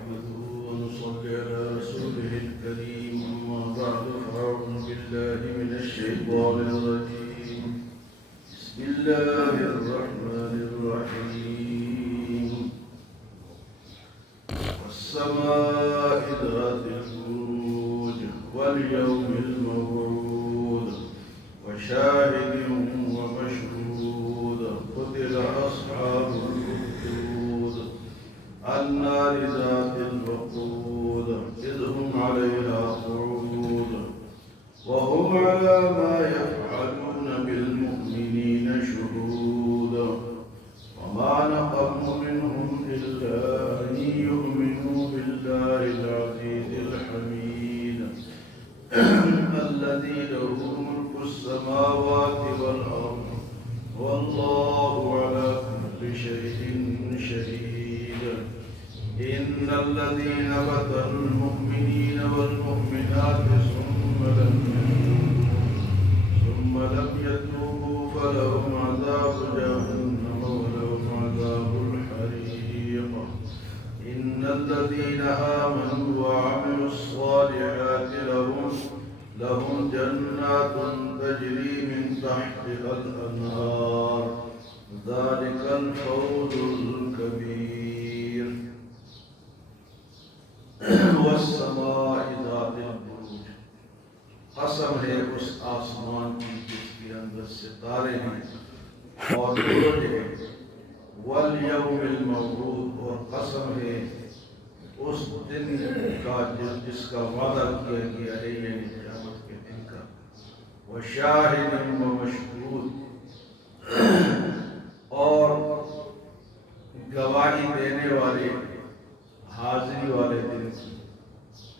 نحمده ونصلي على رسوله الكريم أما بعد فأعوذ بالله من الشيطان الرجيم بسم الله الرحمن الرحيم والسماء ذات البروج واليوم الموعود وشاهد ومشهود قتل أصحاب الأخدود النار ذات الوقود إذ هم عليها قعود وهم على ما يفعلون بالمؤمنين شهود وما نقموا منهم إلا أن يؤمنوا بالله العزيز الحميد الذي له ملك السماوات والأرض والله على كل شيء شهيد إن الذين فتنوا المؤمنين والمؤمنات ثم لم يتوبوا فلهم عذاب جهنم ولهم عذاب الحريق إن الذين آمنوا وعملوا الصالحات لهم جنات تجري من تحتها الأنهار ذلك الفوز الكبير والسماء ذات البروج قسم ہے اس آسمان کی جس کے اندر ستارے ہیں اور برج ہے والیوم الموعود اور قسم ہے اس دن کا جس کا وعدہ کیا گیا ہے یعنی قیامت کے دن کا وشاہد ومشہود اور گواہی دینے والے حاضری والے دن کی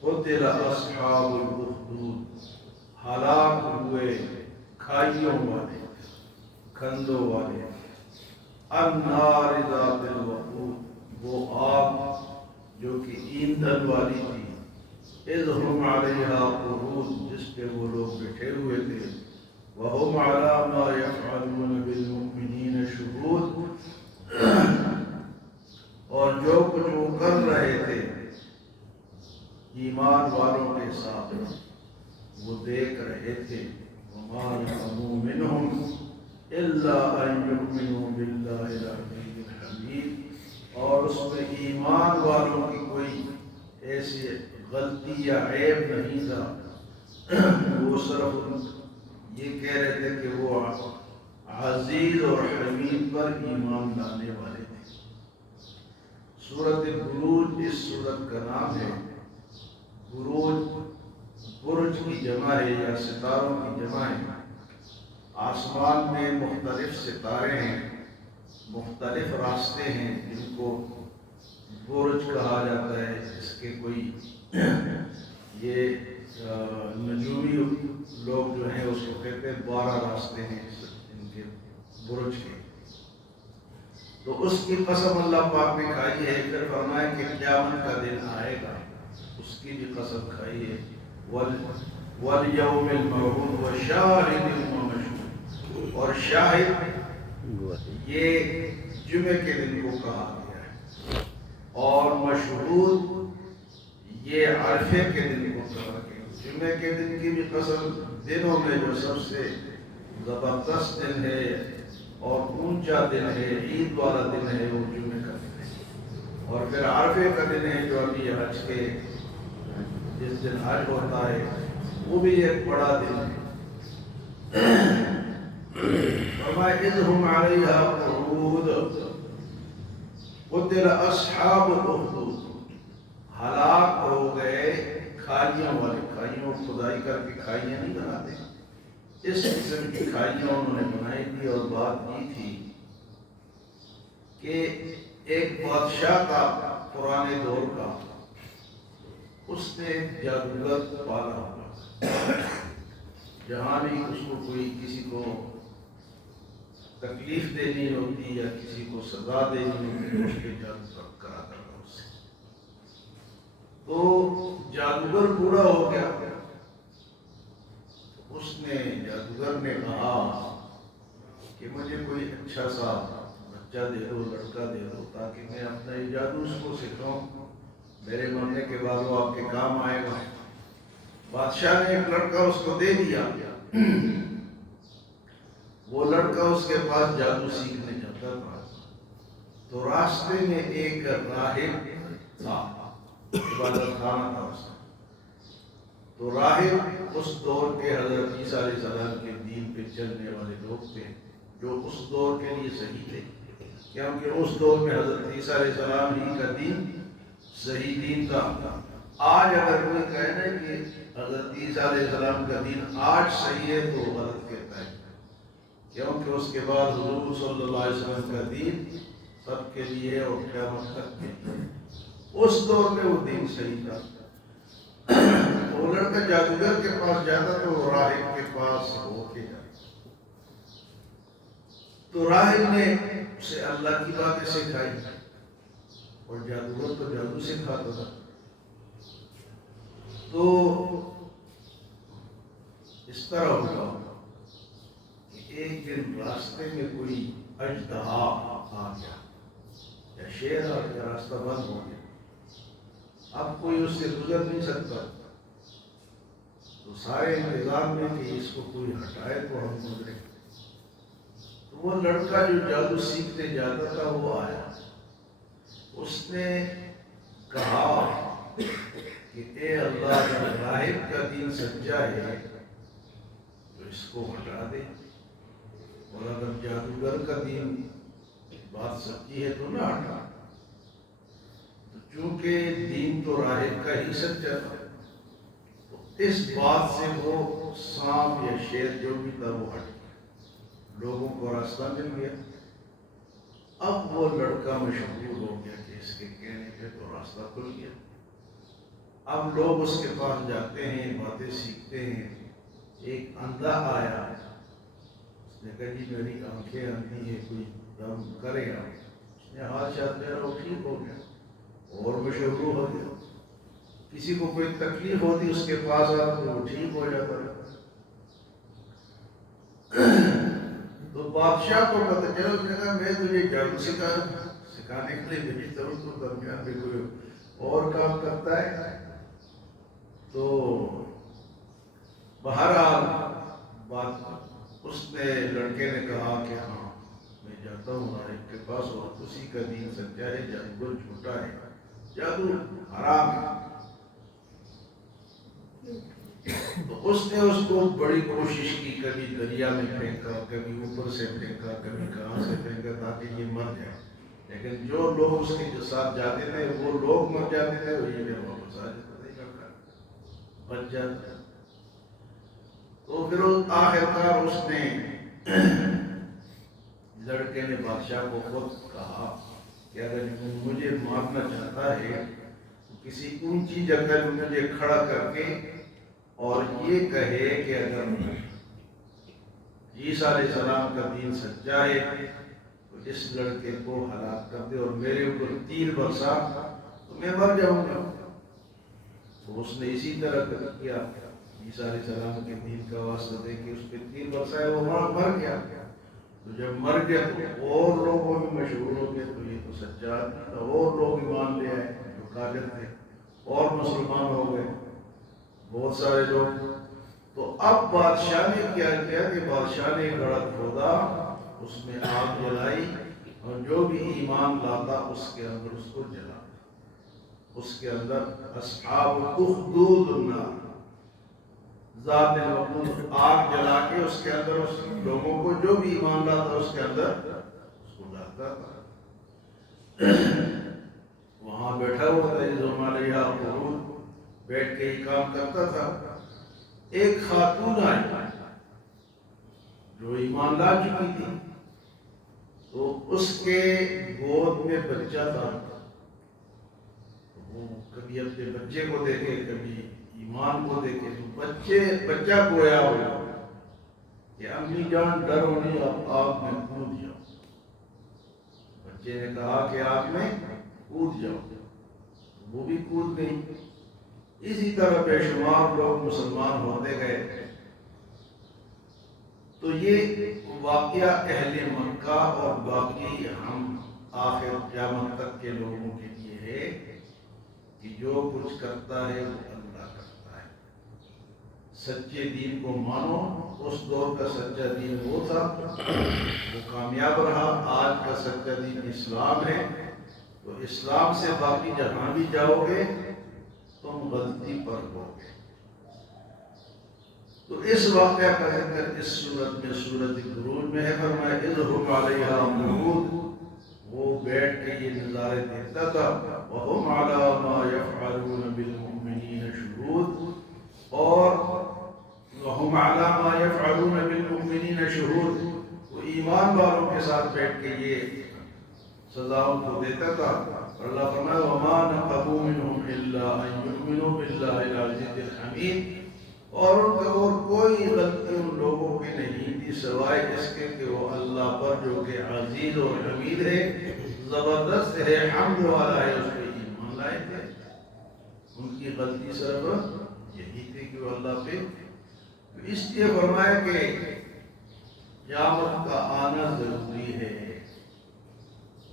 قتل اصحاب الاخدود ہلاک ہوئے کھائیوں والے کندھوں والے النار ذات الوقود وہ آگ جو کہ ایندھن والی تھی اذ ہم علیہا قعود جس پہ وہ لوگ بیٹھے ہوئے تھے وہم علی ما یفعلون بالمؤمنین شہود اور جو کچھ وہ کر رہے تھے ایمان والوں کے ساتھ وہ دیکھ رہے تھے وما نقموا منہم الا ان یؤمنوا باللہ العزیز الحمید اور اس میں ایمان والوں کی کوئی ایسی غلطی یا عیب نہیں تھا وہ صرف یہ کہہ رہے تھے کہ وہ عزیز اور حمید پر ایمان لانے والے تھے سورۃ البروج اس سورت کا نام ہے بروج برج کی جمع ہے یا ستاروں کی جمع ہے آسمان میں مختلف ستارے ہیں مختلف راستے ہیں جن کو برج کہا جاتا ہے اس کے کوئی یہ نجومی لوگ جو ہیں اس کو کہتے ہیں 12 راستے ہیں ان کے برج کے تو اس کی قسم اللہ پاک نے کھائی ہے پھر فرمایا کہ قیامت کا دن آئے گا اس کی بھی قسم کھائی ہے والیوم الموعود وشاہد ومشہود اور شاہد یہ جمعے کے دن کو کہا گیا ہے اور مشہود یہ عرفے کے دن کو کہا گیا جمعے کے دن کی بھی قسم دنوں میں جو سب سے زبردست دن ہے اور اونچا دن ہے عید والا دن ہے وہ جمعے کا دن ہے اور پھر عرفے کا دن ہے جو ابھی حج کے جس دن حج ہوتا ہے وہ بھی ایک بڑا دن ہے اذ هم علیہا قعود قتل اصحاب الاخدود ہلاک ہو گئے کھائیوں والے کھائیوں کھدائی کر کے کھائیاں نہیں بناتے اس قسم کی کھائیاں انہوں نے بنائی تھی اور بات کی تھی کہ ایک بادشاہ کا پرانے دور کا اس نے جادوگر پالا ہوگا جہاں بھی اس کو کوئی کسی کو تکلیف دینی ہوتی یا کسی کو سزا دینی ہوتی اس کے جادو کراتا تھا اس سے تو جادوگر پورا ہو گیا اس نے جادوگر نے کہا کہ مجھے کوئی اچھا سا بچہ دے دو لڑکا دے دو تاکہ میں اپنا یہ جادو اس کو سکھاؤں میرے مرنے کے بعد وہ آپ کے کام آئے گا۔ بادشاہ نے ایک لڑکا اس کو دے دیا، وہ لڑکا اس کے پاس جادو سیکھنے جاتا تھا۔ تو راستے میں ایک راہب تھا، عبادت خانہ تھا اس کا۔ تو راہب اس دور کے حضرت عیسیٰ علیہ السلام کے دین پہ چلنے والے لوگ تھے، جو اس دور کے لیے صحیح تھے، کیونکہ اس دور میں حضرت عیسیٰ علیہ السلام ہی کا دین صحیح دین تھا۔ آج اگر کوئی کہے نا کہ حضرت عیسیٰ علیہ السلام کا دین آج صحیح ہے تو غلط کہتا ہے، کیونکہ اس کے بعد حضور صلی اللہ علیہ وسلم کا دین سب کے لیے اور قیامت تک کے لیے، اس دور میں وہ دین صحیح تھا۔ وہ لڑکا جادوگر کے پاس جاتا تو وہ راہب کے پاس ہو کے جاتا، تو راہب نے اسے اللہ کی باتیں سکھائی، اور جادوگر تو جادو سکھاتا تھا۔ تو اس طرح ہوا کہ ایک دن راستے میں کوئی اژدہا آ گیا یا شیر آ گیا، راستہ بند ہو گیا، اب کوئی اس سے گزر نہیں سکتا، تو سارے انتظار میں کہ اس کو کوئی ہٹائے تو ہم گزرے۔ تو وہ لڑکا جو جادو سیکھنے جاتا تھا وہ آیا، اس نے کہا کہ اے اللہ، جب راہب کا دین سچا ہے تو اس کو ہٹا دے، اور اگر جادوگر کا دین بات سچی ہے تو نہ ہٹا۔ تو چونکہ دین تو راہب کا ہی سچا تھا، تو اس بات سے وہ سانپ یا شیر جو بھی تھا وہ ہٹ گیا، لوگوں کو راستہ مل گیا۔ اب وہ لڑکا مشغول ہو گیا کہ اس کے کہنے پہ تو راستہ کھل گیا۔ اب لوگ اس کے پاس جاتے ہیں، باتیں سیکھتے ہیں۔ ایک اندھا آیا، اس نے کہا جی میری آنکھیں اندھی ہیں، کوئی دم کرے گا؟ اس نے ہاتھ شاید میرا، وہ ٹھیک ہو گیا اور مشغول ہو گیا۔ کسی کو کوئی تکلیف ہوتی اس کے پاس آتا تو وہ ٹھیک ہو جاتا ہے۔ تو بادشاہ کو پتہ چلا، اس نے کہا میں تجھے جادو سکھانے کے لیے بھیجی تو درمیان میں کوئی اور کام کرتا ہے۔ تو بہرحال بات اس نے لڑکے نے کہا کہ ہاں میں جاتا ہوں راہب کے پاس، اور اسی کا دین سچا ہے، جادو جھوٹا ہے، جادو حرام ہے۔ تو اس نے اس کو بڑی کوشش کی، کبھی دریا میں پھینکا، کبھی اوپر سے پھینکا، کبھی کہاں سے پھینکا تاکہ یہ مر جائے، لیکن جو لوگ اس کے ساتھ جاتے تھے وہ لوگ مر جاتے تھے، اور یہ واپس آ جاتا تھا، بچ جاتا۔ تو پھر آخرکار اس نے لڑکے نے بادشاہ کو خود کہا کہ اگر مجھے مارنا چاہتا ہے تو کسی اونچی جگہ میں مجھے کھڑا کر کے اور یہ کہے کہ اگر عیسیٰ علیہ السلام کا دین سچا ہے تو اس لڑکے کو ہلاک کر دے اور میرے اوپر تیر برسا تو میں مر جاؤں گا۔ تو اس نے اسی طرح کیا، عیسیٰ علیہ السلام کے دین کا واسطہ دے کے اس پہ تیر برسائے، وہ مر گیا۔ تو جب مر گیا تو اور لوگوں میں مشہور ہو گئے، تو یہ تو سچا تھا، اور لوگ ایمان لے آئے جو کافر تھے، اور مسلمان ہو گئے بہت سارے لوگ۔ تو اب بادشاہ نے کیا کیا کہ بادشاہ نے گڑھا کھودا، اس میں آگ جلائی، اور جو بھی ایمان لاتا اس کے اندر اس کو جلا، اس کے اندر اصحاب اخدود النار، ذات الوقود، آگ جلا کے اس کے اندر اس لوگوں کو جو بھی ایمان لاتا اس کے اندر اس کو ڈالتا تھا۔ وہاں بیٹھا ہوا تھا علیہ قعود، بیٹھ کے ہی کام کرتا تھا۔ ایک خاتون آئی جو ایمان لا چکی تھی، تو اس کے گود میں بچہ تھا، وہ کبھی اپنے بچے کو دیکھے کبھی ایمان کو دیکھے، تو بچہ گویا ہوا کہ امی جان ڈر ہونی، اب آگ میں کود جاؤ۔ بچے نے کہا کہ آگ میں کود جاؤ، وہ بھی کود گئی۔ اسی طرح بے شمار لوگ مسلمان ہوتے گئے۔ تو یہ واقعہ اہل مکہ اور باقی ہم آخر قیامت تک کے لوگوں کے لیے ہے کہ جو کچھ کرتا ہے وہ اللہ کرتا ہے۔ سچے دین کو مانو۔ اس دور کا سچا دین وہ تھا، وہ کامیاب رہا۔ آج کا سچا دین اسلام ہے، تو اسلام سے باقی جہاں بھی جاؤ گے تم غلطی پر ہو گے۔ تو اس واقعہ کا ذکر اس صورت میں، سورۃ البروج میں ہے۔ فرمایا اذ ہم علیہا قعود، وہ بیٹھ کے یہ نظارے دیکھتا تھا۔ وہم علی ما یفعلون بالمؤمنین شہود، اور وہم علی ما یفعلون بالمؤمنین شہود، وہ ایمان والوں کے ساتھ بیٹھ کے یہ سزاؤں کو دیتا تھا۔ اور اللہ فرمایا وما نقموا منهم الا ان يؤمنوا بالله العزیز الحمید، اور ان کا اور کوئی غلطی ان لوگوں کی نہیں تھی سوائے اس کے کہ وہ اللہ پر جو کہ عزیز اور حمید ہے، زبردست ہے، حمد والا ہے، اس پہ ایمان لائے تھے۔ ان کی غلطی صرف یہی تھی کہ وہ اللہ پہ، اس لیے فرمایا کہ قیامت کا آنا ضروری ہے۔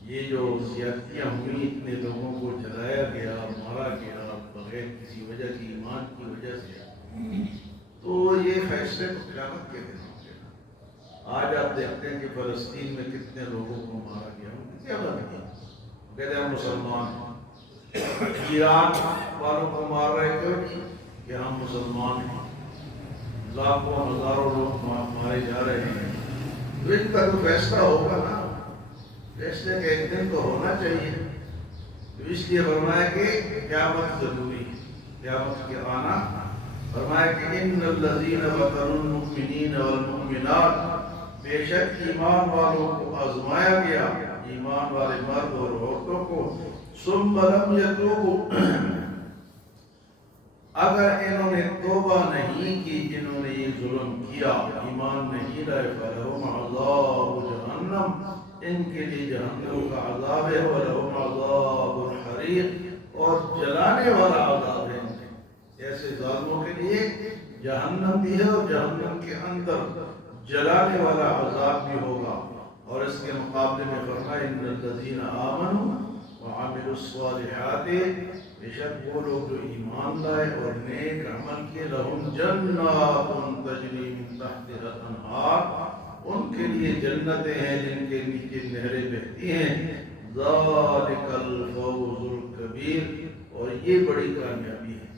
یہ جو زیادتیاں ہوئی، اتنے لوگوں کو جلایا گیا، مارا گیا بغیر کسی وجہ کی، ایمان کی وجہ سے، تو یہ فیصلے تو قیامت کے دن ہوں گے۔ آج آپ دیکھتے ہیں کہ فلسطین میں کتنے لوگوں کو مارا گیا، ان کی کیا غلطی ہے؟ کہتے ہیں مسلمان ہیں۔ ایران والوں کو مار رہے تھے کہ ہم مسلمان ہیں، لاکھوں ہزاروں لوگ مارے جا رہے ہیں، تو ان کا تو فیصلہ ہوگا نا، فیصلے کے ایک دن تو ہونا چاہیے۔ تو اس لیے فرمایا کہ قیامت ضروری ہے، قیامت کے آنا۔ فرمایا کہ ان الذین فتنوا المؤمنین والمؤمنات، بے شک ایمان والوں کو آزمایا گیا، ایمان والے مرد اور عورتوں کو، ثم لم یتوبوا، اگر انہوں نے توبہ نہیں کی، انہوں نے یہ ظلم کیا، ایمان نہیں لائے، فلہم عذاب جہنم، ان کے لیے جہنم کا عذاب ہے، ولہم عذاب الحریق، اور جلانے والا عذاب ہے۔ ایسے ظالموں کے لیے جہنم بھی ہے، اور جہنم کے اندر جلانے والا عذاب بھی ہوگا۔ اور اس کے مقابلے میں فرمایا ان الذین آمنوا وعملوا الصالحات، بے شک وہ لوگ جو ایمان لائے اور نیک عمل کیے، لہم جنات تجری من تحتها الانہار، ان کے لیے جنتیں ہیں جن کے نیچے نہریں بہتی ہیں، ذالک الفوز الکبیر، اور یہ بڑی کامیابی ہے۔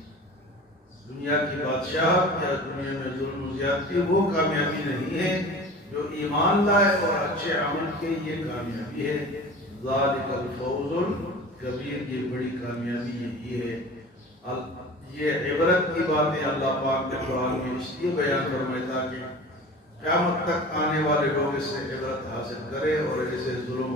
دنیا کی بادشاہت یا دنیا میں ظلم و زیادتی وہ کامیابی نہیں ہے، جو ایمان لائے اور اچھے عمل کے، یہ کامیابی ہے۔ ذالک الفوز الکبیر، یہ بڑی کامیابی یہی ہے۔ یہ عبرت کی باتیں اللہ پاک کے قرآن میں اس لیے بیان فرمائے تاکہ قیامت تک آنے والے لوگ اس سے عبرت حاصل کرے اور اسے ظلم